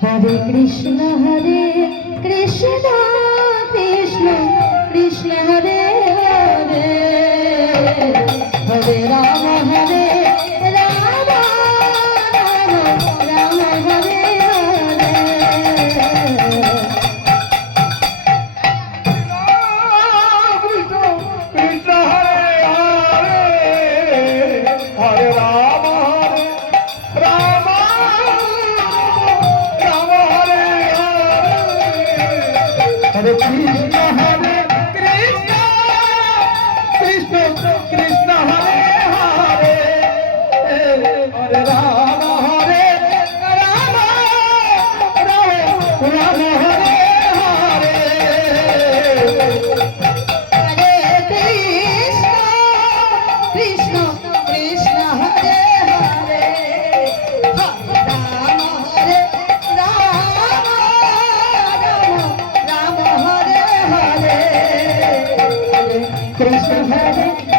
Hare Krishna Krishna Krishna Hare Hare Hare Rama Hare Rama Rama Hare Hare Krishna Hare Hare Hare Rama Rama Hare Krishna Krishna Krishna Hare Hare Hare Rama Rama Rama Hare Hare Hare Krishna Krishna Krishna Hare Hare Hare Rama Rama Rama Hare Hare Krishna Hare